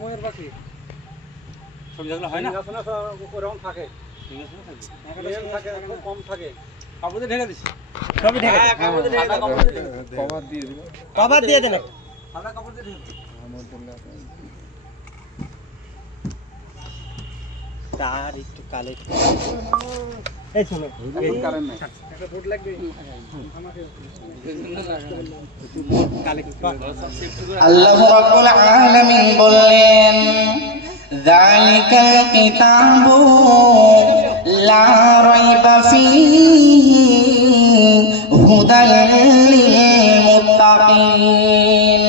ময়ের পাখি সব যেগুলো হয় না ওরকম থাকে, থাকে খুব কম থাকে। কাপড়ে ঢেকে দিছি, সবই ঢেকে কভার দিয়ে দিব, কভার দিয়ে দেন, সাদা কাপড় দিয়ে ঢেকে আমার বললে তার একটু কালেক্ট এই শুনো কারেন্ট নাই একটা ফুট লাগবে আমাকে কালেক্ট আল্লাহু রাব্বুল আলামিন বললেন যালিকাল কিতাবু লা রাইবা ফীহি হুদাল লিল মুত্তাকিন।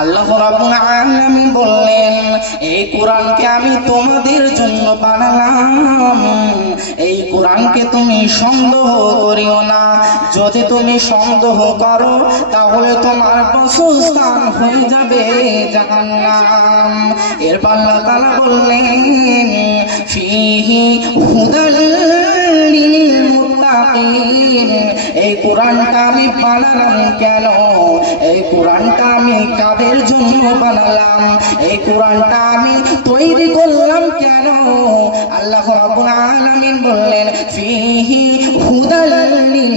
আল্লাহ রাব্বুল আলামিন বললেন এই কোরআনকে আমি তোমাদের জন্য বানালাম, এই কোরআনকে তুমি সন্দেহ করিও না, যদি তুমি সন্দেহ করো তাহলে তোমার বাসস্থান হয়ে যাবে জাহান্নাম। এরপর আল্লাহ তাআলা বললেন ফীহি হুদাল লিল মুত্তাকিন। এই কোরআনটা আমি বানালাম কেন, এই কোরআনটা আমি কাদের জন্য বানালাম, এই কোরআনটা আমি তৈরি করলাম কেন? আল্লাহ রাব্বুল আলামিন বললেন ফীহি হুদাল লিল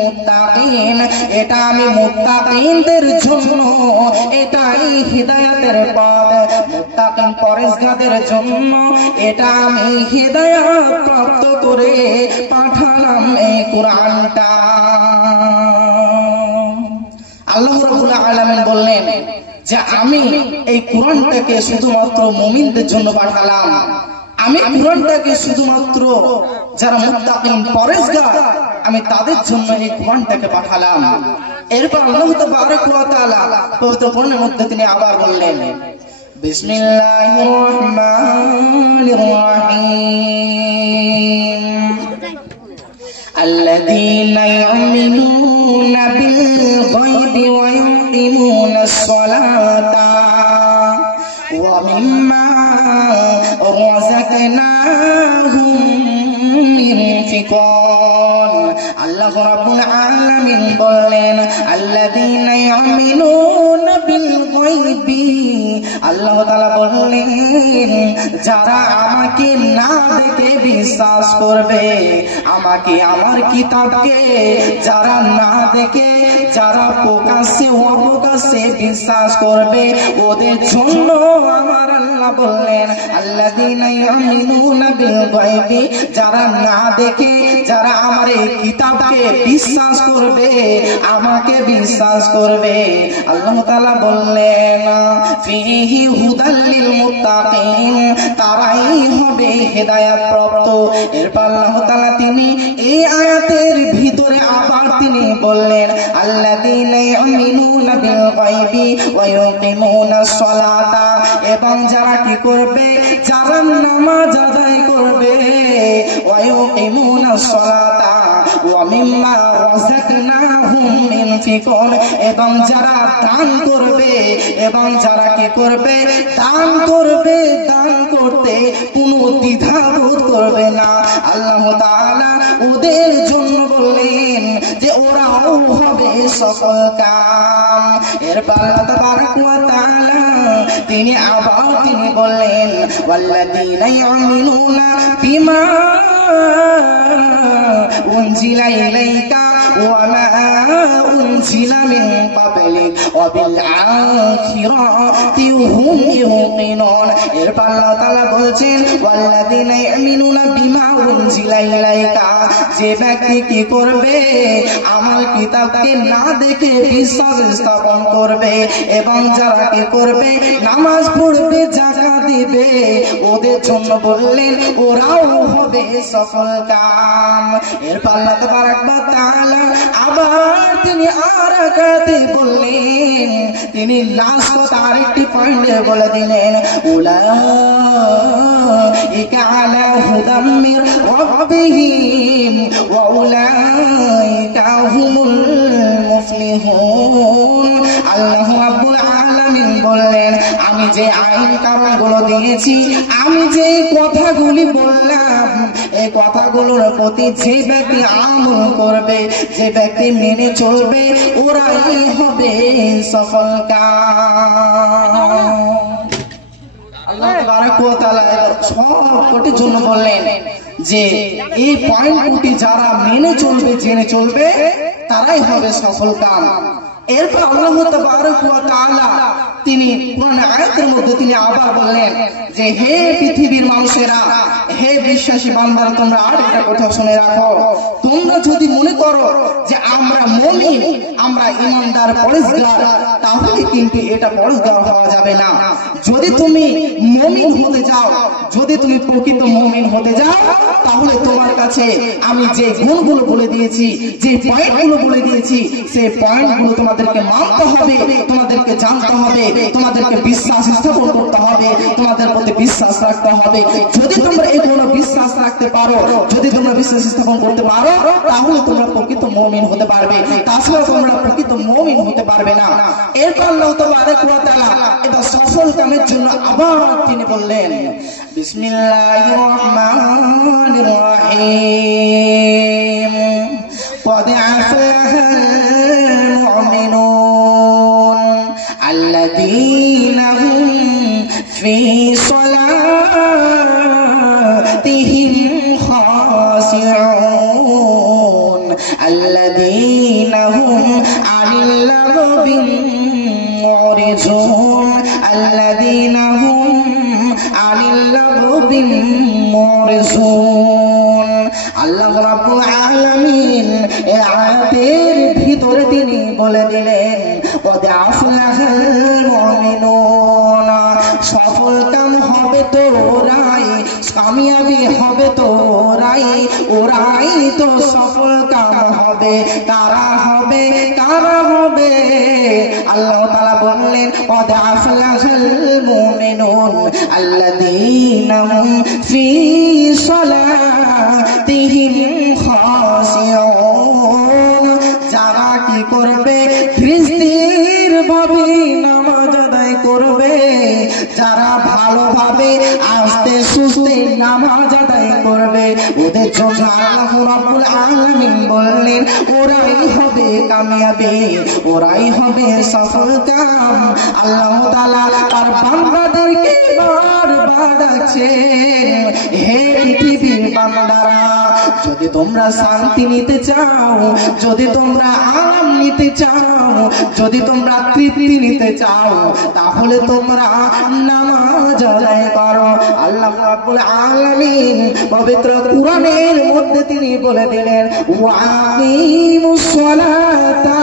মুত্তাকিন, এটা আমি মুত্তাকিনদের জন্য, এটাই হিদায়াতের পথ, মুত্তাকিন পরেশগারদের জন্য এটা আমি হিদায়াত প্রাপ্ত করে পাঠালাম এই কোরআনটা। আল্লাহ রাব্বুল আলামিন বললেন যে আমি এই কোরআনটাকে শুধুমাত্র মুমিনদের জন্য পাঠালাম, আমি কোরআনটাকে শুধুমাত্র যারা মুত্তাকিন পরেশগার আমি তাদের জন্য এই কোরআনটাকে পাঠালাম। এরপর আল্লাহ তাবারক ওয়া তাআলা পবিত্র কোরআনের মধ্যে তিনি আবার বললেন বিসমিল্লাহির রহমানির রহিম আল্লাযীনা ইউমিনুনা বিল গায়বি ওয়া ইউকিমুনাস সালাতা ওয়া মিম্মা রাযাকনাহুম ইউনফিকুন। আল্লাহ রাব্বুল আলামিন বললেন আল্লাযীনা ইউমিনুনা বিল গায়বি, আল্লাহ তাআলা বললেন যারা আমাকে না দেখে বিশ্বাস করবে, আমাকে আমার কিতাবকে যারা না দেখে যারা প্রকাশ্যে অপ্রকাশ্যে বিশ্বাস করবে ওদের জন্য আমার আল্লাহ বললেন আল্লাযীনা ইউমিনুনা বিল গায়বি, যারা না দেখে যারা আমার এই কিতাবকে বিশ্বাস করবে, আমাকে বিশ্বাস করবে, আল্লাহ তাআলা বললেন ফীহি হুদাল লিল মুত্তাকিন, তারাই হবে হেদায়েত প্রাপ্ত। এরপর আল্লাহ তাআলা তিনি এই আয়াতের ভিতরে আবার তিনি বললেন আল্লাযীনা ইউমিনুনা বিল গায়বি ওয়া ইউকিমুনাস সালাতা, এবং যারা কি করবে, যারা নামাজ আদায় করবে, ওয়া ইউকিমুনাস সালাতা ওয়া মিম্মা রাযাকনাহুম ইউনফিকুন, এবং যারা দান করবে, এবং যারা কি করবে, দান করবে, দান করতে কোনো দ্বিধাবোধ করবে না। আল্লাহ তাআলা ওদের জন্য বললেন যে ওরাও হবে সফল কাম। এরপর আল্লাহ তাবারক ওয়া তাআলা তিনি আবার তিনি বললেন ওয়াল্লাযীনা ইউমিনুনা বিমা উনজিলা ইলাইকা ওয়া মা উনজিলা মিন ক্বাবলিক ওয়া বিল আখিরাতি হুম ইউকিনুন। এরপর আল্লাহ তাআলা বলছেন ওয়াল্লাযীনা ইউমিনুনা বিমা উনজিলা ইলাইকা, যে ব্যক্তি কি করবে, আমার কিতাবকে না দেখে বিশ্বাস স্থাপন করবে, এবং যারা কি করবে, নামাজ পড়বে, যাকাত দিবে, ওদের জন্য বললেন ওরাও হবে সফল কাম। এরপর আল্লাহ তাবারক ওয়া তাআলা আবার তিনি আর আয়াতে বললেন, তিনি লাস্ট আরেকটি পয়েন্ট বলে দিলেন উলাইকা আলা হুদাম মির রাব্বিহিম ওয়া উলাইকা হুমুল মুফলিহুন। আল্লাহ রাব্বুল আলামিন বললেন আমি যে আইন কানুনগুলো দিয়েছি, আমি যে কথাগুলি বললাম, এই কথাগুলোর প্রতি যে ব্যক্তি আমল করবে, যে ব্যক্তি মেনে চলবে, ওরাই হবে সফল কাম। তাবারক ওয়া তাআলা সব কোটির জন্য বললেন যে এই পয়েন্টটি যারা মেনে চলবে জেনে চলবে তারাই হবে সফল কাম। এরপর আল্লাহ তাবারক ওয়া তাআলা তিনি কোরআন আয়াতের মধ্যে তিনি আবার বললেন যে হে পৃথিবীর মানুষেরা, হে বিশ্বাসী বান্দারা, তোমরা আর একটা কথা শুনে রাখো, তোমরা যদি মনে করো যে আমরা মুমিন, আমরা ঈমানদার পরেজগার, তাহলে কিন্তু এটা পরেজগার হওয়া যাবে না। যদি তুমি মুমিন হতে যাও, যদি তুমি প্রকৃত মুমিন হতে যাও, তাহলে তোমার কাছে আমি যে গুণগুলো বলে দিয়েছি, যে পয়েন্টগুলো বলে দিয়েছি, সেই পয়েন্টগুলো তোমাদেরকে মানতে হবে, তোমাদেরকে জানতে হবে, তোমাদেরকে বিশ্বাস স্থাপন করতে হবে, তোমাদের প্রতি বিশ্বাস রাখতে হবে। যদি তোমরা এগুলো বিশ্বাস রাখতে পারো, যদি তোমরা বিশ্বাস স্থাপন করতে পারো, তাহলে তোমরা প্রকৃত মুমিন হতে পারবে, তাছাড়া তোমরা প্রকৃত মুমিন হতে পারবে না। এরপর আল্লাহ তাবারক ওয়া তাআলা এবার সফল কামের জন্য আবার তিনি বললেন বিসমিল্লাহির রহমানির রহিম قد أفلح المؤمنون الذين هم في صلاتهم خاشعون الذين هم عن اللغو معرضون الذين هم عن اللغو معرضون আল্লাহ রাব্বুল আলামিন এই আয়াতের ভিতরে তিনি বলে দিলেন قد أفلح المؤمنون, সফল কাম হবে তোরাই, কামিয়াবি হবে তোরাই, ওরাই তো সফল কাম হবে। কারা হবে, কারা হবে? আল্লাহ তাআলা বললেন قد أفلح المؤمنون الذين هم في صلاتهم خاشعون, যারা কি করবে? খ্রিস্তির ভাবে নামাজ আদায় করবে, যারা ভালোভাবে আস্তে সুস্তে নামাজ আদায় করবে, ওদের জন্য আল্লাহ রাব্বুল আলামিন বললেন ওরাই হবে কামিয়াবি, ওরাই হবে সফল কাম। আল্লাহ তাআলা তার বান্দাদেরকে বারবার ডাকছেন, হে পৃথিবীর বান্দারা, যদি তোমরা শান্তি নিতে চাও, যদি তোমরা আরাম নিতে চাও, যদি তোমরা তৃপ্তি নিতে চাও, তাহলে তোমরা নামাজ আদায় করো। আল্লাহ রাব্বুল আলামিন পবিত্র কুরআনের মধ্যে তিনি বলে দিলেন ওয়াকিমুস সালাতা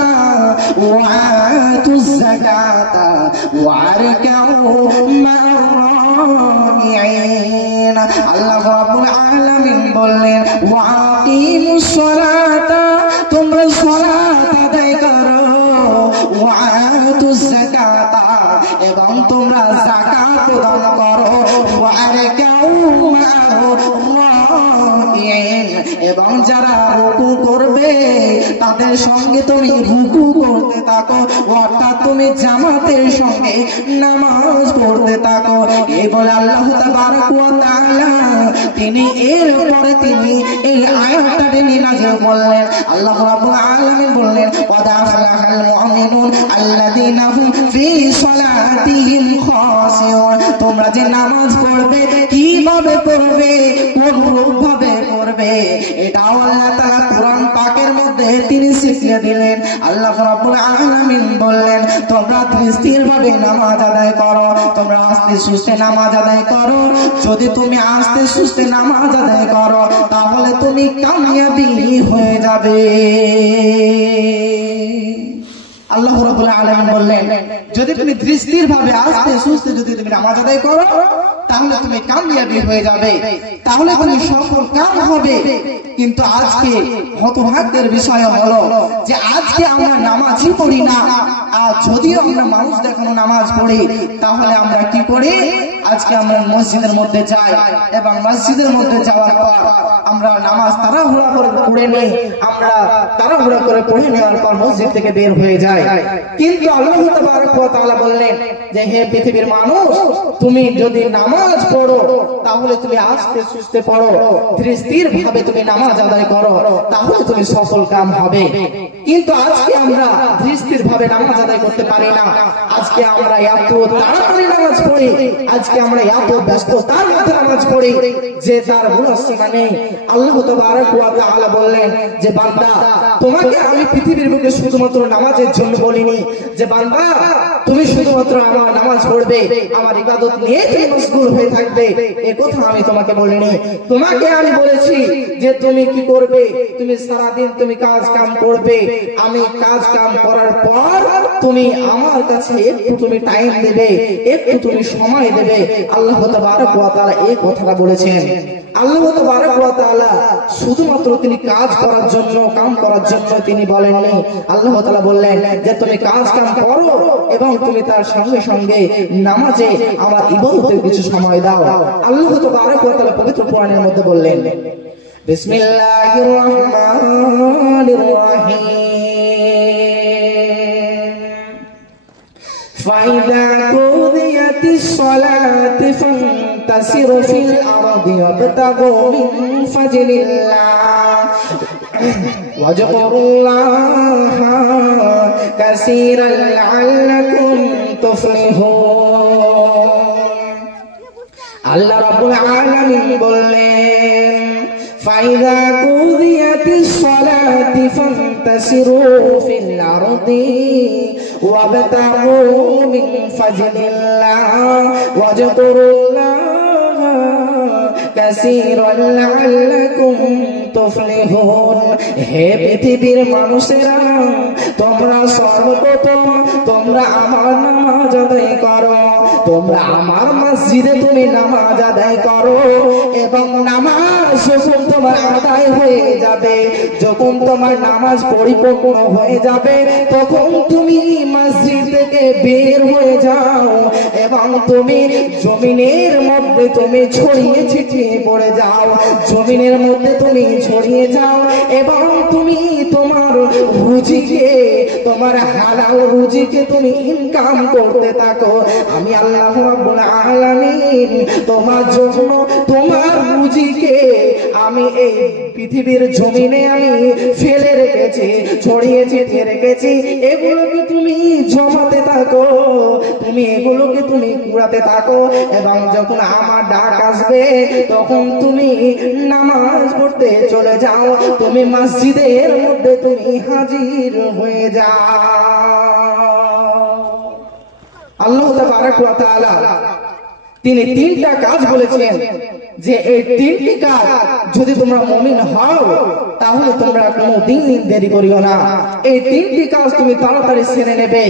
ওয়াতুজ যাকাতা ওয়ারকাউ মা'আর রাকিঈন। আল্লাহ রাব্বুল আলামিন বললেন ওয়াকিমুস সালাতা, তোমরা সালাত আদায় করো, ওয়াতুজ যাকাতা, এবং তোমরা যাকাত প্রদান করো, ওয়ারকাউ মা'আর রাকিঈন, এবং যারা রুকু করবে তাদের সঙ্গে তুমি রুকু করতে থাকো, অর্থাৎ তুমি জামাতের সঙ্গে নামাজ পড়তে থাকো। এই বলে আল্লাহ তাবারক ওয়া তাআলা তিনি এরপরে তিনি এই আয়াতটা তিনি নাযিল করলেন। আল্লাহ রাব্বুল আলামিন বললেন قد أفلح المؤمنون الذين هم في صلاتهم خاشعون, তোমরা যে নামাজ পড়বে কিভাবে পড়বে, কোন রূপভাবে পড়বে, এটাও আল্লাহ তাআলা কোরআন পাকের মধ্যে তিনি শিখিয়ে দিলেন। আল্লাহ রাব্বুল আলামিন বললেন তোমরা স্থিরভাবে নামাজ আদায় করো, তোমরা আস্তে সুস্তে নামাজ আদায় করো। যদি তুমি আস্তে সুস্তে নামাজ আদায় করো তাহলে তুমি কামিয়াবি হয়ে যাবে। আল্লাহ রাব্বুল আলামিন বললেন যদি তুমি স্থিরভাবে আস্তে সুস্তে যদি তুমি নামাজ আদায় করো তাহলে তুমি কামিয়াবি হয়ে যাবে, তাহলে তুমি সফল কাম হবে। কিন্তু আজকে হতভাগ্যের বিষয় হলো যে আজকে আমরা নামাজই পড়ি না, আর যদিও আমরা মানুষ দেখানো নামাজ পড়ি তাহলে আমরা কি করি, আজকে আমরা মসজিদের মধ্যে যাই এবং মসজিদের মধ্যে যাওয়ার পর আমরা নামাজ তাড়াহুড়া করে পড়ে নেই, আমরা তাড়াহুড়া করে পড়ে নেওয়ার পর মসজিদ থেকে বের হয়ে যাই। কিন্তু আল্লাহ তাবারক ওয়া তাআলা বললেন যে হে পৃথিবীর মানুষ, তুমি যদি নামাজ পড়ো তাহলে তুমি আস্তে সুস্তে পড়ো, স্থির ভাবে তুমি নামাজ আদায় করো, তাহলে তুমি সফল কাম হবে। কিন্তু আজকে আমরা স্থির ভাবে নামাজ আদায় করতে পারি না, আজকে আমরা এত তাড়াতাড়ি নামাজ পড়ি, আজকে আমরা এত ব্যস্ততার মধ্যে নামাজ পড়ি যে তার গুনাহ সীমা নেই। আল্লাহ তাবারক ওয়া তাআলা বললেন যে বান্দা তোমাকে আমি পৃথিবীর বুকে শুধুমাত্র নামাজের জন্য বলিনি যে বান্দা তুমি শুধুমাত্র আমার নামাজ পড়বে, আমার ইবাদত নিয়ে তুমি মশগুল হয়ে থাকবে, এই কথা আমি তোমাকে বলিনি। তোমাকে আমি বলেছি যে তুমি কি করবে, তুমি সারাদিন তুমি কাজ কাম করবে, আমি কাজ কাম করার পর তুমি আমার কাছে একটু তুমি টাইম দেবে, একটু তুমি সময় দেবে। আল্লাহ তাবারক ওয়া তাআলা এই কথাটা বলেছেন। আল্লাহ তাবারক ওয়া তাআলা শুধুমাত্র তিনি কাজ করার জন্য কাম করার জন্য তিনি বলেননি। আল্লাহ তাআলা বললেন যে তুমি কাজ কাম করো এবং তুমি তার সঙ্গে সঙ্গে নামাজে আমার ইবাদতে কিছু সময় দাও। আল্লাহ তাবারক ওয়া তাআলা পবিত্র কোরআনের মধ্যে বললেন বিসমিল্লাহির রহমানির রহিম ফাইদা কুদিয়াতিস সালাতি ফান্তাসিরু ফিল আরদি ওয়াবতাগু মিন ফাজলিল্লাহ ওয়াজকুরুল্লাহা কাসীরান লাআল্লাকুম তুফলিহুন। আল্লাহ রাব্বুল আলামিন বললেন ফাইদা কুদিয়াতিস সালাতি ফান্তাসিরু ফিল আরদি ওয়াবতাগু মিন ফাজলিল্লাহ ওয়াজকুরুল্লাহা কাসীরান লাআল্লাকুম তুফলিহুন। হে পৃথিবীর মানুষেরা, তোমরা সর্বপ্রথম তোমরা আমার নামাজ আদায় করো, তোমরা আমার মসজিদে তুমি নামাজ আদায় করো এবং নামাজ যখন তোমার আদায় হয়ে যাবে, যখন তোমার নামাজ পরিপূর্ণ হয়ে যাবে, তখন তুমি মসজিদ থেকে বের হয়ে যাও এবং তুমি জমিনের মধ্যে তুমি ছড়িয়ে ছিটিয়ে পড়ে যাও, জমিনের মধ্যে তুমি ছড়িয়ে যাও এবং তুমি তোমার রুজিকে, তোমার হালাল রুজিকে তুমি ইনকাম করতে থাকো। আমি আল্লাহ রাব্বুল আলামিন তোমার জন্য তোমার রুজিকে আমি এই পৃথিবীর জমিনে আমি ফেলে রেখেছি, ছড়িয়ে ছিটিয়ে রেখেছি, এগুলোকে তুমি জমাতে থাকো, তুমি এগুলোকে তুমি কুড়াতে থাকো এবং যখন আমার ডাক আসবে তখন তুমি নামাজ পড়তে চলে যাও, তুমি মসজিদের মধ্যে তুমি হাজির হয়ে যাও। আল্লাহ তাবারক ওয়া তাআলা তিনি তিনটা কাজ বলেছেন যে এই তিনটি কাজ যদি তোমরা মুমিন হও তাহলে তোমরা কোনোদিন দেরি করিও না, এই তিনটি কাজ তুমি তাড়াতাড়ি সেরে নেবে।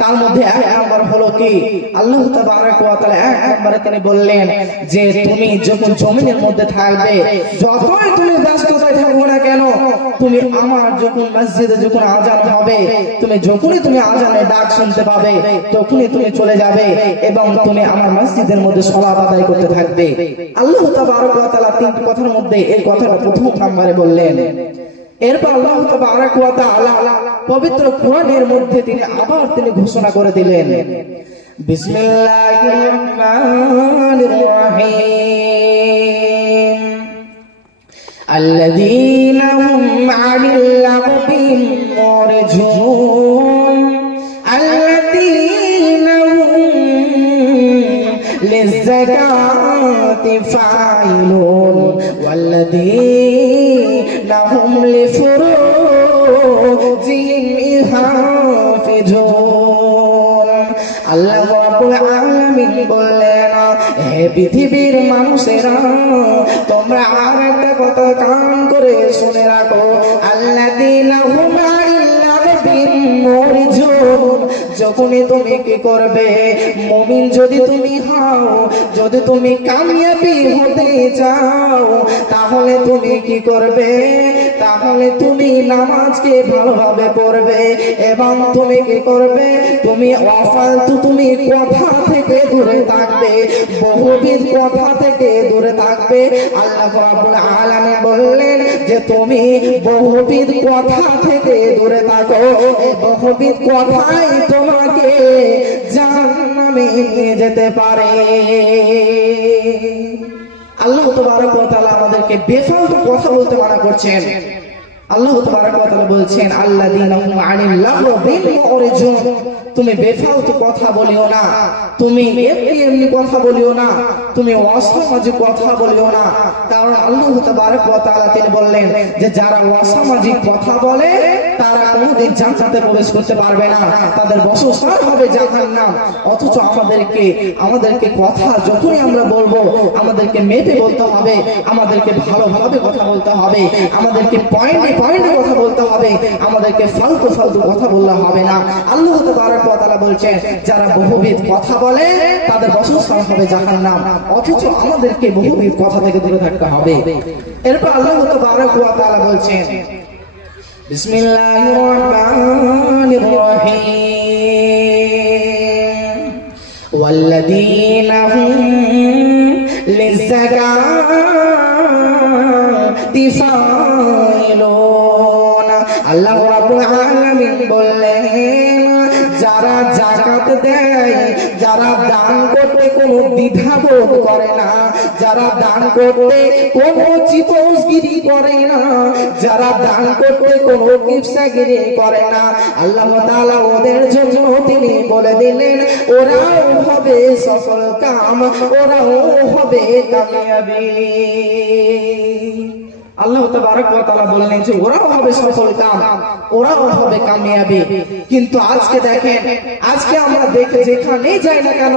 তার মধ্যে এক নাম্বার হলো কি, আল্লাহ তাবারক ওয়া তাআলা এক নম্বরে তিনি বললেন যে তুমি যখন জমিনের মধ্যে থাকবে, যতই তুমি ব্যস্ততায় থাকো না কেন, তুমি আমার যখন মসজিদে যখন আজান হবে, তুমি যখনই তুমি আজানের ডাক শুনতে পাবে তখনই তুমি চলে যাবে এবং তুমি আমার মসজিদের মধ্যে সালাত আদায় করতে থাকবে। আল্লাহ তাবারক ওয়া তাআলা তিনটি কথার মধ্যে এই কথাটা প্রথম নম্বরে বললেন। এরপর আল্লাহ তাবারক ওয়া তাআলা পবিত্র কোরআনের মধ্যে তিনি আবার তিনি ঘোষণা করে দিলেন বিসমিল্লাহির রহমানির রহিম আল্লাযীনা হুম আনিল লাগবি মুরজুন আল্লাযীনা হুম লিয-যাকাতি ফাইলুন ওয়াল্লাযীনা হুম লিফুরুজিহিম হাফিজুন। আল্লাহ রাব্বুল আলামিন বললেন, হে পৃথিবীর মানুষেরা, তোমরা আর একটা কথা কান করে শুনে রাখো, আল্লাযীনা হুম আনিল লাগবি মুরজুন। যখনই তুমি কি করবে, মুমিন যদি তুমি হও, যদি তুমি কামিয়াবি হতে চাও, তাহলে তুমি কি করবে, তাহলে তুমি নামাজকে ভালোভাবে পড়বে এবং তুমি কি করবে, তুমি অফালতু তুমি কথা থেকে দূরে থাকবে, বহুবিধ কথা থেকে দূরে থাকবে। আল্লাহ রাব্বুল আলামিন বললেন যে তুমি বহুবিধ কথা থেকে দূরে থাকো, এই বহুবিধ কথাই তোমাকে জাহান্নামে নিয়ে যেতে পারে। আল্লাহ তাবারক ওয়া তাআলা আমাদেরকে বেফালতু কথা বলতে মানা করছেন। আল্লাহ তাবারক ওয়া তাআলা বলছেন আল্লাযীনা হুম আনিল লাগবি মুরজুন, তুমি বেফালতু কথা বলিও না, তুমি এমনি কথা বলিও না, তুমি অসামাজিক কথা বলিও না। কারণ আল্লাহ তাবারক ওয়া তাআলা তিনি বললেন যে যারা অসামাজিক কথা বলে তারা কোনোদিন জান্নাতে প্রবেশ করতে পারবে না, তাদের বাসস্থান হবে জাহান্নাম। অথচ আমাদেরকে কথা যখনই আমরা বলবো আমাদেরকে মেপে বলতে হবে, আমাদেরকে ভালোভাবে কথা বলতে হবে, আমাদেরকে পয়েন্টে পয়েন্টে কথা বলতে হবে, আমাদেরকে ফালতু ফালতু কথা বললে হবে না। আল্লাহ তাবারক ওয়া তাআলা বলছেন যারা বহুবিধ কথা বলে তাদের বাসস্থান হবে জাহান্নাম। অথচ আমাদেরকে বহুবিধ কথা থেকে দূরে থাকতে হবে। এরপর আল্লাহ তাবারক ওয়া তাআলা বলছেন বিসমিল্লাহির রহমানির রহিম ওয়াল্লাযীনা হুম লিযাকাতি ফাইলুন। আল্লাহ রাব্বুল আলামিন বললেন যারা যাকাত দেয়, যারা দান করতে কোনো দ্বিধাবোধ করে না, যারা দান করতে কোনো চিপসগিরি করে না, যারা দান করতে কোনো কিপসাগিরি করে না, আল্লাহ তাআলা ওদের জন্য তিনি বলে দিলেন ওরাও হবে সফল কাম, ওরাও হবে কামিয়াবি। আল্লাহ তাবারক ওয়া তাআলা বললেন যে ওরাও হবে সফল কাম, ওরাও হবে কামিয়াবি। কিন্তু আজকে দেখেন, আজকে আমরা যেখানে যাই না কেন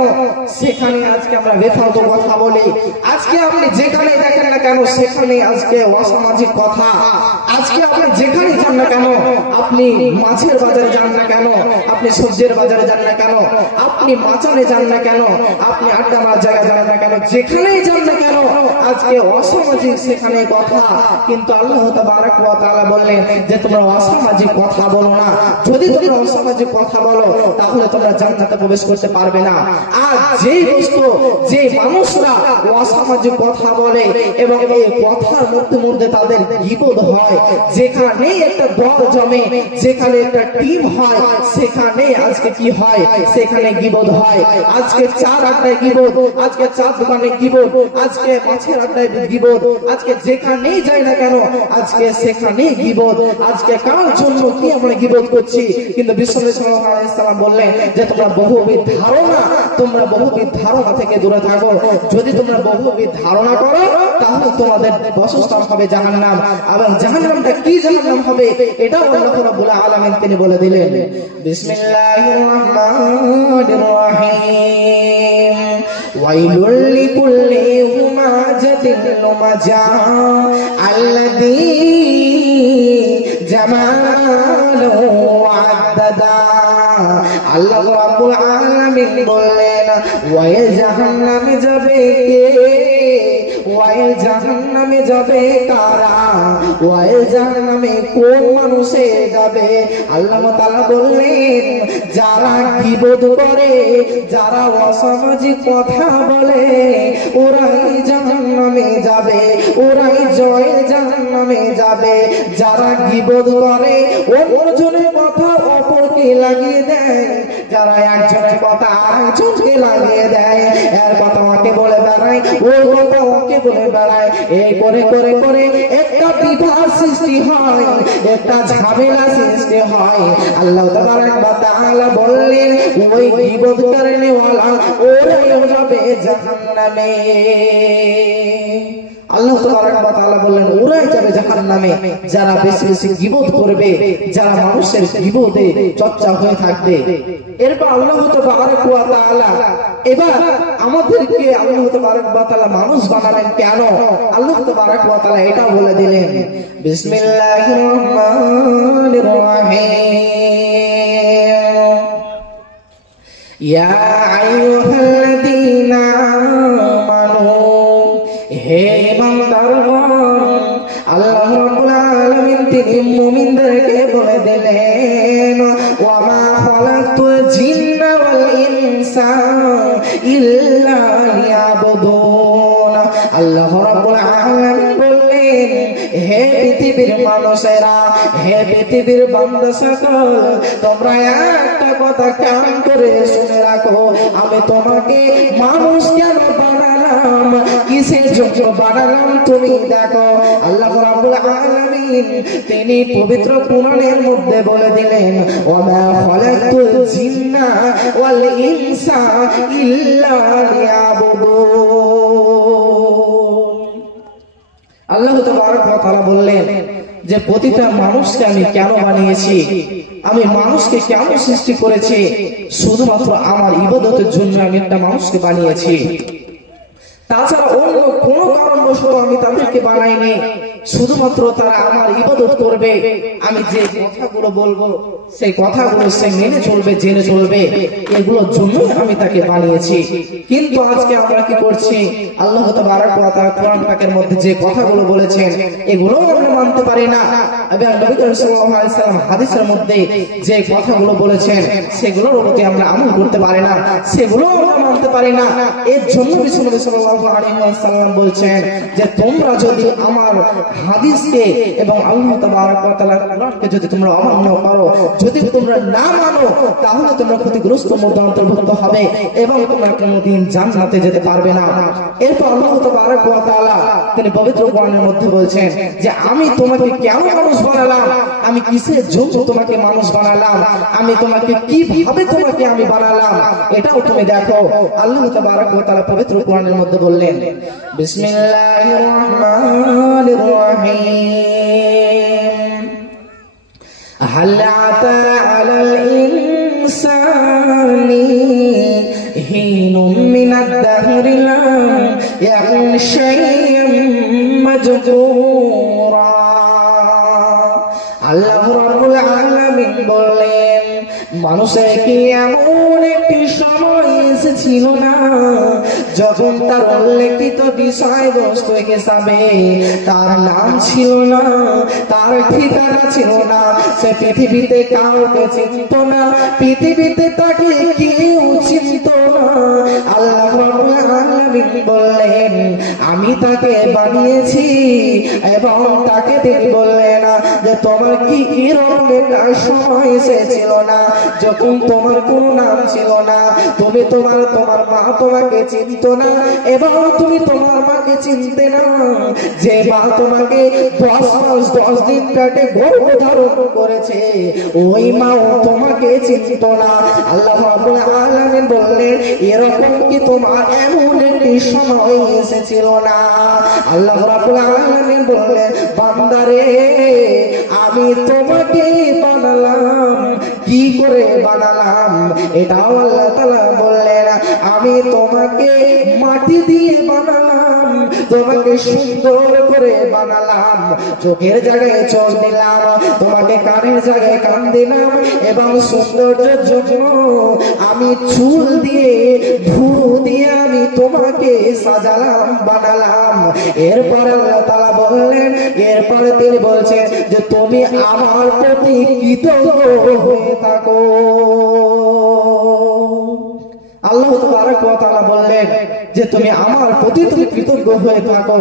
সেখানে আজকে আমরা বেফালতু কথা বলি। আজকে আপনি যেখানে দেখেন না কেন সেখানে আজকে অসামাজিক কথা। আজকে আপনি যেখানে যান না কেন, আপনি মাছের বাজারে যান না কেন, আপনি সবজির বাজারে যান না কেন, আপনি মাচানে যান না কেন, আপনি আড্ডা মারার জায়গায় যান না কেন, যেখানেই যান না কেন আজকে অসামাজিক সেখানে কথা। কিন্তু আল্লাহ তাবারক ওয়া তাআলা বললেন যে তোমরা অসামাজিক কথা বলো না। যদি তোমরা অসামাজিক কথা বলো তাহলে তোমরা জান্নাতে প্রবেশ করতে পারবে না। আর যে মানুষরা অসামাজিক কথা বলে এবং এই কথার মধ্যে মধ্যে তাদের গীবত হয়, যেখানে একটা দল জমে, যেখানে একটা টিম হয়, সেখানে আজকে কি হয়, সেখানে গীবত হয়। আজকে চার আড্ডায় গীবত, আজকে চার দোকানে গীবত, আজকে মাছের আড্ডায় গীবত, আজকে যেখানেই যাই না কেন আজকে সেখানে গীবত। আজকে কার জন্য কি আমরা গীবত করছি? কিন্তু বিশ্বনবী সাল্লাল্লাহু আলাইহি ওয়াসাল্লাম বললেন যে তোমরা বহুবিধ ধারণা থেকে দূরে থাকো। যদি তোমরা বহুবিধ ধারণা করো তাহলে তোমাদের বাসস্থান হবে জাহান্নাম। এবং জাহান্নামটা কি জাহান্নাম হবে এটাও আল্লাহ রাব্বুল আলামিন তিনি বলে দিলেন। বিসমিল্লাহির রহমানির রহিম ওয়াইলুল লিকুল্লি হুমাজাতিন লুমাজা আল্লাযী জামালু ওয়া'আদ্দাদা। আল্লাহ রাব্বুল আলামিন বললেন ওয়াই জাহান্নামে যাবে কে, ওয়াই জাহান্নামে যাবে কারা, ওয়াই জাহান্নামে কোন মানুষে যাবে? আল্লাহ তাআলা বললেন যারা গীবত করে, যারা অসামাজিক কথা বলে ওরাই জাহান্নামে যাবে, ওরাই জয় জাহান্নামে যাবে। যারা গীবত করে অন্যজনের কথা অপরকে লাগিয়ে দেয়, যারা একজনের কথা আরেকজনকে লাগিয়ে দেয়, এর কথা ওকে বলে বেড়ায়, ওর কথা ওকে বলে বেড়ায়, এই করে করে করে একটা বিবাদ সৃষ্টি হয়, একটা ঝামেলা সৃষ্টি হয়। আল্লাহ তাবারক ওয়া তাআলা বললেন ওই গীবত করনে ওয়ালা ওরাই যাবে জাহান্নামে। আল্লাহ তাবারক ওয়া তাআলা বললেন ওরাই যাবে জাহান্নামে যারা বেশি বেশি গীবত করবে, যারা মানুষের গীবতে চর্চা হয়ে থাকবে। এরপর আল্লাহ তাবারক ওয়া তাআলা এবার আমাদেরকে আল্লাহ তাবারক ওয়া তাআলা মানুষ বানালেন কেন? আল্লাহ তাবারক ওয়া তাআলা এটা বলে দিলেন বিসমিল্লাহির রহমানির রহিম ইয়া আইয়ুহাল্লাযীনা আমানু, হে ইমানদারগণ, আল্লাহ রাব্বুল আলামিন তিনি মুমিনদেরকে বলে দিলেন ওয়া মা খালাকতুল জিন্না ওয়াল ইনসা ইল্লা লিয়াবুদুন। আল্লাহ রাব্বুল আলামিন বললেন হে পৃথিবীর মানুষেরা, হে পৃথিবীর বান্দা সকল, তোমরা একটা কথা কান করে শুনে রাখো, আমি তোমাকে মানুষ কেন বানালাম, কিসের জন্য বানালাম তুমি দেখো। আল্লাহ রাব্বুল আলামিন তিনি পবিত্র কোরআনের মধ্যে বলে দিলেন ওয়া মা খালাকতুল জিন্না ওয়াল ইনসা ইল্লা লিয়াবুদুন। আল্লাহ তাবারক ওয়া তাআলা বললেন যে প্রতিটা মানুষকে আমি কেন বানিয়েছি, আমি মানুষকে কেন সৃষ্টি করেছি, শুধুমাত্র আমার ইবাদতের জন্য আমি একটা মানুষকে বানিয়েছি। তাছাড়া অন্য কোনো কারণবশত আমি তাদেরকে বানাইনি, শুধুমাত্র তারা আমার ইবাদত করবে, আমি যে কথাগুলো বলবো সেই কথাগুলো সে মেনে চলবে, জেনে চলবে, এগুলোর জন্যই আমি তাকে বানিয়েছি। কিন্তু আজকে আমরা কি করছি, আল্লাহ তাবারক ওয়া তাআলা কোরআন পাকের মধ্যে যে কথাগুলো বলেছেন এগুলো আমরা মানতে পারি না, এবং নবী করিম সাল্লাল্লাহু আলাইহি ওয়াসাল্লাম হাদিসের মধ্যে যে কথাগুলো বলেছেন সেগুলোর প্রতি আমরা আমল করতে পারি না, সেগুলো আমরা মানতে পারি না। এর জন্য বিশ্বনবী সাল্লাল্লাহু আলাইহি ওয়াসাল্লাম বলছেন যে তোমরা যদি আমার হাদিসকে এবং আল্লাহ তাবারক ওয়া তাআলার কোরআনকে যদি তোমরা অমান্য করো, যদি তোমরা না মানো, তাহলে তোমরা ক্ষতিগ্রস্ত মধ্যে অন্তর্ভুক্ত হবে এবং তোমরা কোনোদিন জান্নাতে যেতে পারবে না। এরপর আল্লাহ তাবারক ওয়া তাআলা তিনি পবিত্র কোরআনের মধ্যে বলছেন যে আমি তোমাকে কেন মানুষ বানালাম, আমি কিসের জন্য তোমাকে মানুষ বানালাম, আমি তোমাকে কিভাবে তোমাকে আমি বানালাম, এটাও তুমি দেখো। আল্লাহ তাবারক ওয়া তাআলা পবিত্র কোরআনের মধ্যে বললেন বিসমিল্লাহির রহমানির রহিম হাল আতা আলাল ইনসানি হিনুম মিনাদ দাহরি লাম ইয়াকুন শাইয়্যান মাজকুরা। আল্লাহ রাব্বুল আলামিন বললেন মানুষের কি এমন একটি সময় এসেছিল না যখন তার উল্লেখিত বিষয়বস্তু হিসাবে তার নাম ছিল না, তার ঠিকানা ছিল না, সে পৃথিবীতে কাউকে চিনত না, পৃথিবীতে তাকে কেউ চিনত না। আল্লাহ রাব্বুল আলামিন বললেন আমি তাকে বানিয়েছি এবং তাকে তিনি বললেন যে তোমার কি এরকম একটা সময় এসেছিল না যখন তোমার কোনো নাম ছিল না, তুমি তোমার মা তোমাকে চিনত না এবং তুমি তোমার মাকে চিনতে না, যে মা তোমাকে 10 মাস 10 দিন পেটে গর্ভধারণ করেছে ওই মাও তোমাকে চিনত না। আল্লাহ রাব্বুল আলামিন বললেন এরকম কি তোমার এমন একটি সময় এসেছিল না? আল্লাহ রাব্বুল আলামিন বললেন বান্দারে আমি তোমাকে বানালাম, কি করে বানালাম এটাও আল্লাহ তাআলা বললেন আমি তোমাকে মাটি দিয়ে বানালাম, তোমাকে সুন্দর করে বানালাম, চোখের জায়গায় চোখ দিলাম, তোমাকে কানের জায়গায় কান দিলাম এবং সৌন্দর্যের জন্য আমি চুল দিয়ে ভুরু দিয়ে আমি তোমাকে সাজালাম, বানালাম। এরপর আল্লাহ তাআলা বললেন, এরপরে তিনি বলছেন যে তুমি আমার প্রতি কৃতজ্ঞ হয়ে থাকো। আল্লাহ তাবারক ওয়া তাআলা বললেন যে তুমি আমার প্রতি তুমি কৃতজ্ঞ হয়ে থাকো।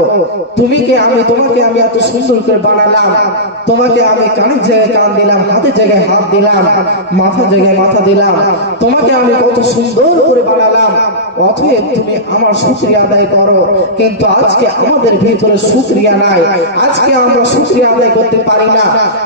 তোমাকে আমি এত সুন্দর করে বানালাম, তোমাকে আমি কানের জায়গায় কান দিলাম, হাতের জায়গায় হাত দিলাম, মাথার জায়গায় মাথা দিলাম, তোমাকে আমি কত সুন্দর করে বানালাম, অতএব তুমি আমার শুকরিয়া আদায় করো। কিন্তু আজকে আমাদের ভিতরে শুকরিয়া নাই, আজকে আমরা শুকরিয়া আদায় করতে পারি না,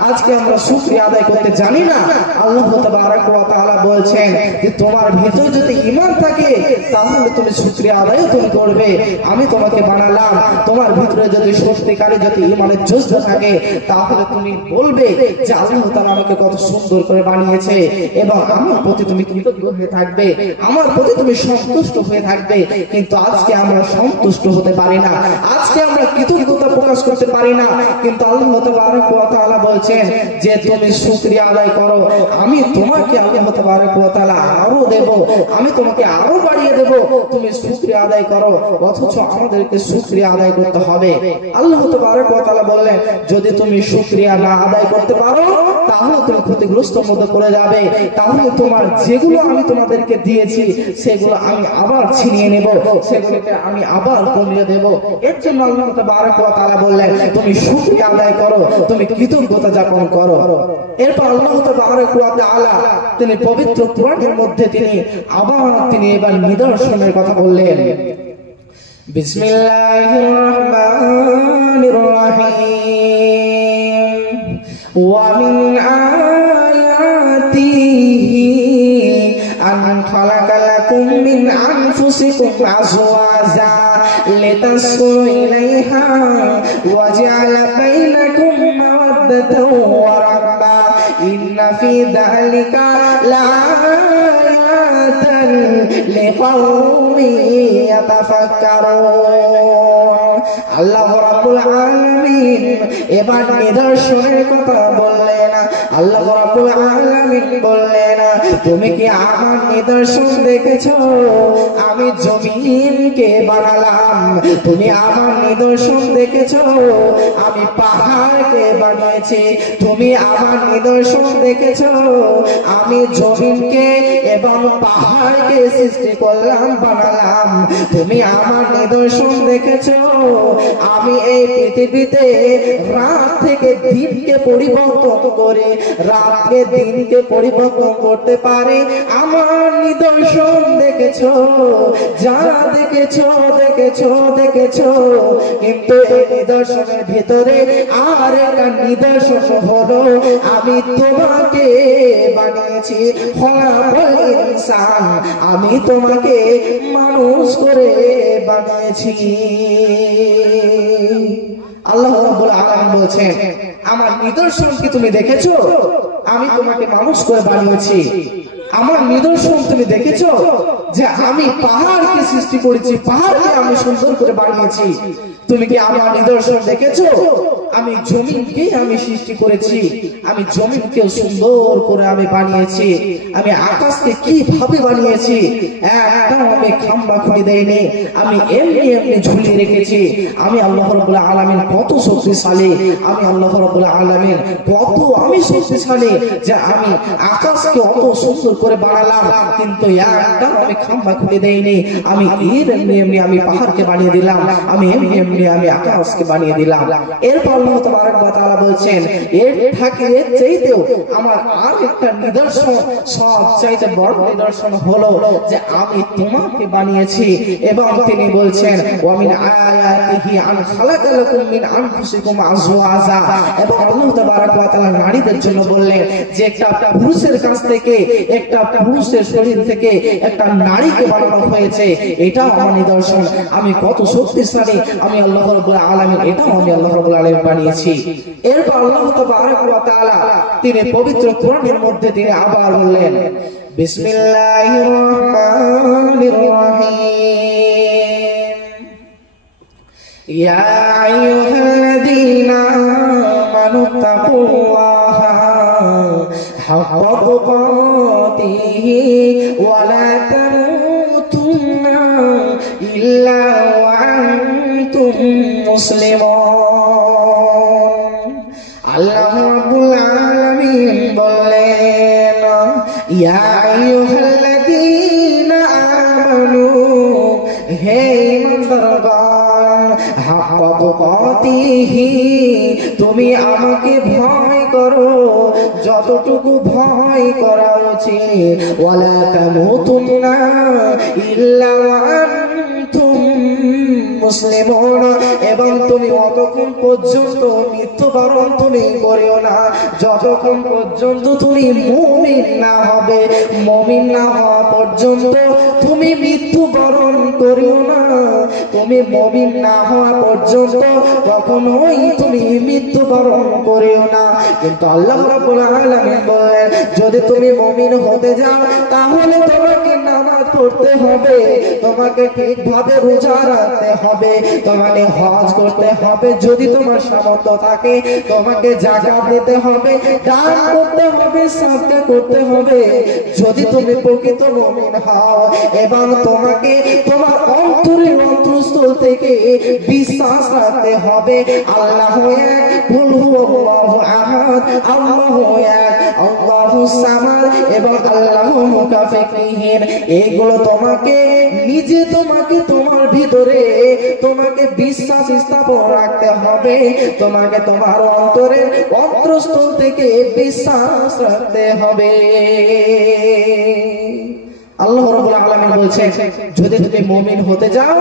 আজকে আমরা শুকরিয়া আদায় করতে জানি না। আল্লাহ তাবারক ওয়া তাআলা বলছেন যে তোমার ভিতরে যদি ঈমান থাকে তাহলে তুমি শুকরিয়া আদায় তুমি করবে। আমি তোমাকে বানালাম, তোমার ভিতরে যদি সত্যিকারে যদি ঈমানের জজ্বা থাকে তাহলে তুমি বলবে যে আল্লাহ তাআলা আমাকে কত সুন্দর করে বানিয়েছে এবং আমার প্রতি তুমি কৃতজ্ঞ হয়ে থাকবে, আমার প্রতি তুমি সন্তুষ্ট হয়ে থাকবে। কিন্তু আজকে আমরা সন্তুষ্ট হতে পারি না, আজকে আমরা কৃতজ্ঞতা প্রকাশ করতে পারি না। কিন্তু আল্লাহ তাবারক ওয়া তাআলা বলছেন যে তুমি শুকরিয়া আদায় করো, আমি তোমাকে আল্লাহ তাবারক ওয়া তাআলা আরো দেব, আমি তোমাকে আরো বাড়িয়ে দেব, তুমি শুকরিয়া আদায় করো। অথচ আমাদেরকে শুকরিয়া আদায় করতে হবে। আল্লাহ তাবারক ওয়া তাআলা বললেন যদি তুমি শুকরিয়া না আদায় করতে পারো তাহলে তুমি ক্ষতিগ্রস্ত মধ্যে পড়ে যাবে, তাহলে তোমার যেগুলো আমি তোমাদেরকে দিয়েছি সেগুলো আমি আবার ছিনিয়ে নেব, সেগুলোকে আমি আবার কমিয়ে দেব। এর জন্য আল্লাহ তাবারক ওয়া তাআলা বললেন তুমি শুকরিয়া আদায় করো, তুমি কৃতজ্ঞতা যাপন করো। এরপর আল্লাহ তাবারক ওয়া তাআলা তিনি পবিত্র কোরআনের মধ্যে তিনি এবার নিদর্শনের কথা বললেন। বিসমিল্লাহির রহমানির রহিম ওয়া মিন আয়াতিহি আন খালাকা লাকুম মিন আনফুসিকুম আজওয়াজা লিতাসকুনু ইলাইহা ওয়া জাআলা বাইনাকুম মাওয়াদ্দাতাও ওয়া রাহমা ইন্না ফি যালিকা লাআয়াতান লিকাওমিন ইয়াতাফাক্কারুন। আল্লাহ রাব্বুল আলামিন এবার নিদর্শনের কথা বললেন। আল্লাহ রাব্বুল আলামিন বললেন, তুমি কি আমার নিদর্শন দেখেছো? আমি জমিনকে বানালাম। তুমি আমার নিদর্শন দেখেছো? আমি পাহাড়কে বানিয়েছি। তুমি আমার নিদর্শন দেখেছো? আমি জমিনকে এবং পাহাড়কে সৃষ্টি করলাম, বানালাম। তুমি আমার নিদর্শন দেখেছো? আমি এই পৃথিবীতে রাত থেকে দিনকে পরিবর্তন করে রাতকে দিনকে পরিবর্তন করতে পারে আমার নিদর্শন দেখেছো? যা দেখেছো দেখেছো দেখেছো। কিন্তু এই নিদর্শনের ভিতরে আর একটা নিদর্শন হলো আমি তোমাকে বানিয়েছি খলাকাল ইনসান, আমি তোমাকে মানুষ করে বানিয়েছি। আল্লাহ রাব্বুল আলামিন বলছেন, আমার নিদর্শন কি তুমি দেখেছো? আমি তোমাকে মানুষ করে বানিয়েছি। আমার নিদর্শন তুমি দেখেছো যে আমি পাহাড়কে সৃষ্টি করেছি, পাহাড়কে আমি সুন্দর করে বানিয়েছি। তুমি কি আমার নিদর্শন দেখেছো? আমি জমিনকে আমি সৃষ্টি করেছি, আমি জমিনকে সুন্দর করে আমি বানিয়েছি। আমি আকাশকে কিভাবে বানিয়েছি, একদম আমি খাম্বা খুঁড়ে দেইনি, আমি এমনি এমনি ঝুলিয়ে রেখেছি। আমি আল্লাহ রাব্বুল আলামিন কত শক্তিশালী, আমি আল্লাহ রাব্বুল আলামিন কত আমি শক্তিশালী যে আমি আকাশকে অত সুন্দর করে বানালাম, কিন্তু একদম আমি খাম্বা খুঁড়ে দেইনি। আমি এমনি এমনি আমি পাহাড়কে বানিয়ে দিলাম, আমি এমনি এমনি আমি আকাশকে বানিয়ে দিলাম। এরপর আল্লাহ তাবারক ওয়া তাআলা বলছেন, এর থাকে এর চাইতেও আমার আর একটা নিদর্শন, সব চাইতে বড় নিদর্শন হলো যে আমি তোমাকে বানিয়েছি। এবং তিনি বলছেন, ওয়া মিন আয়াতিহি আন খালাকা লাকুম মিন আনফুসিকুম আজওয়াজা। এবং আল্লাহ তাবারক ওয়া তাআলা নারীদের জন্য বললেন যে একটা পুরুষের কাছ থেকে, একটা পুরুষের শরীর থেকে একটা নারীকে বানানো হয়েছে, এটাও আমার নিদর্শন। আমি কত শক্তিশালী, আমি আল্লাহ রাব্বুল আলামিন, এটাও আমি আল্লাহ রাব্বুল আলামিন বানিয়েছি। এরপর আল্লাহ তাবারক ওয়া তাআলা তিনি পবিত্র কোরআনের মধ্যে তিনি আবার বললেন, বিসমিল্লাহির রহমানির রহিম ইয়া আইয়ুহাল্লাযীনা আমানু তাকুল্লাহা হাক্কা তুকাতিহি ওয়া লা তামুতুন্না ইল্লা ওয়া আনতুম মুসলিমুন। আল্লাহ রাব্বুল আলামিন বললেন, ইয়া আইয়ুহাল্লাযীনা আমানু, হে ঈমানদারগণ, হাক্কা তুকাতিহি, তুমি আমাকে ভয় করো যতটুকু ভয় করা উচিত। ওয়ালা তামুতুন্না ইল্লা ওয়া আনতুম মুসলিমুন, এবং তুমি অতক্ষণ পর্যন্ত মৃত্যুবরণ তুমি করিও না যতক্ষণ পর্যন্ত তুমি মুমিন না হবে। মুমিন না হওয়া পর্যন্ত তুমি মৃত্যুবরণ করিও না। তুমি মুমিন না হওয়া পর্যন্ত কখনোই তুমি মৃত্যুবরণ করিও না। কিন্তু আল্লাহ রাব্বুল আলামিন বলেন, যদি তুমি মুমিন হতে যাও তাহলে তোমাকে নামাজ পড়তে হবে, তোমাকে ঠিকভাবে রোজা রাখতে হবে, তোমাকে হজ করতে হবে, যদি তোমার সামর্থ্য থাকে তোমাকে যাকাত দিতে হবে, দান করতে হবে, সাদকা করতে হবে। যদি তুমি প্রকৃত মুমিন হও এবং তোমাকে তোমার অন্তরের অন্তঃস্থল থেকে বিশ্বাস রাখতে হবে আল্লাহু এক, কুল হুয়াল্লাহু আহাদ, আল্লাহু এক, আল্লাহুস সামাদ এবং আল্লাহু মুকাফিকিহিন। এগুলো তোমাকে নিজে তোমাকে তোমার ভিতরে তোমাকে বিশ্বাস স্থাপন রাখতে হবে, তোমাকে তোমার অন্তরের অন্তঃস্থল থেকে বিশ্বাস রাখতে হবে। আল্লাহ রাব্বুল আলামিন বলছেন যদি তুমি মুমিন হতে যাও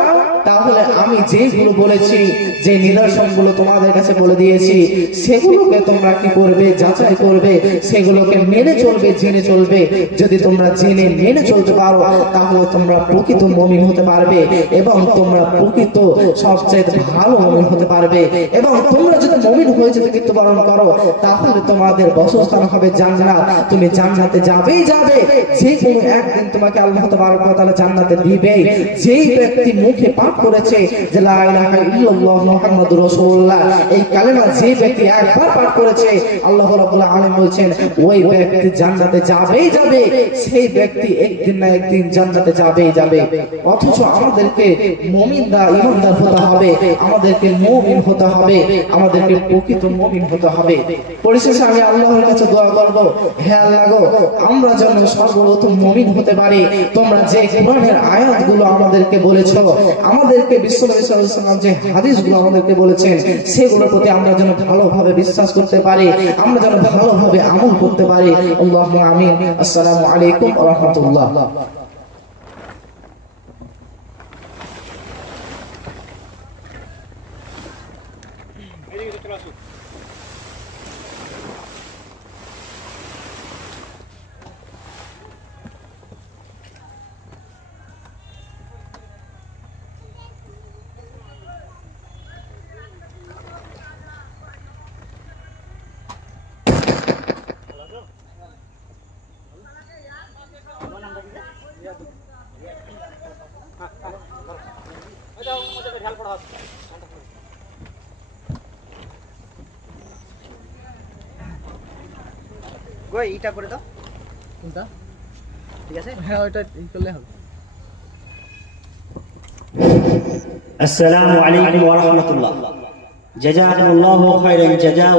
তাহলে আমি যেগুলো বলেছি যে নিদর্শনগুলো তোমাদের কাছে বলে দিয়েছি সেগুলোকে তোমরা কি করবে যাচাই করবে সেগুলোকে মেনে চলবে জেনে চলবে যদি তোমরা জেনে মেনে চলতে পারো তাহলে তোমরা প্রকৃত মুমিন হতে পারবে এবং তোমরা প্রকৃত সবচেয়ে ভালো মুমিন হতে পারবে এবং তোমরা যদি মুমিন হয়ে যেতে মৃত্যুবরণ করো তাহলে তোমাদের বাসস্থান হবে জান্নাত তুমি জান্নাতে যাবেই যাবে যে কোনো একদিন তোমাকে আল্লাহ তাবারক ওয়া তাআলা জান্নাতে দিবে যেই ব্যক্তি মুখে পাঠ করেছে যে লা ইলাহা ইল্লাল্লাহ মুহাম্মাদুর রাসূলুল্লাহ এই কালেমা যে ব্যক্তি একবার পাঠ করেছে আল্লাহ রাব্বুল আলামিন বলেন ওই ব্যক্তি জান্নাতে যাবেই যাবে সেই ব্যক্তি একদিন না একদিন জান্নাতে যাবেই যাবে অথচ আমাদেরকে মুমিন বা ঈমানদার হতে হবে আমাদেরকে মুমিন হতে হবে আমাদেরকে প্রকৃত মুমিন হতে হবে পরিশেষে আমি আল্লাহর কাছে দোয়া করব হে আল্লাহ গো আমরা যেন সর্বপ্রথম মুমিন হতে পারি তোমরা যে কোরআনের আয়াতগুলো আমাদেরকে বলেছো আমাদেরকে বিশ্বনবী সাল্লাল্লাহু আলাইহি ওয়াসাল্লাম যে হাদিসগুলো আমাদেরকে বলেছেন সেগুলোর প্রতি আমরা যেন ভালোভাবে বিশ্বাস করতে পারি আমরা যেন ভালোভাবে আমল করতে পারি আল্লাহুম্মা আমিন আসসালামু আলাইকুম ওয়া রাহমাতুল্লাহ গো এইটা করে দাও কোনটা ঠিক আছে হ্যাঁ ওইটা এই করলে হবে السلام عليكم ورحمة الله جزاكم الله خيرا جزاء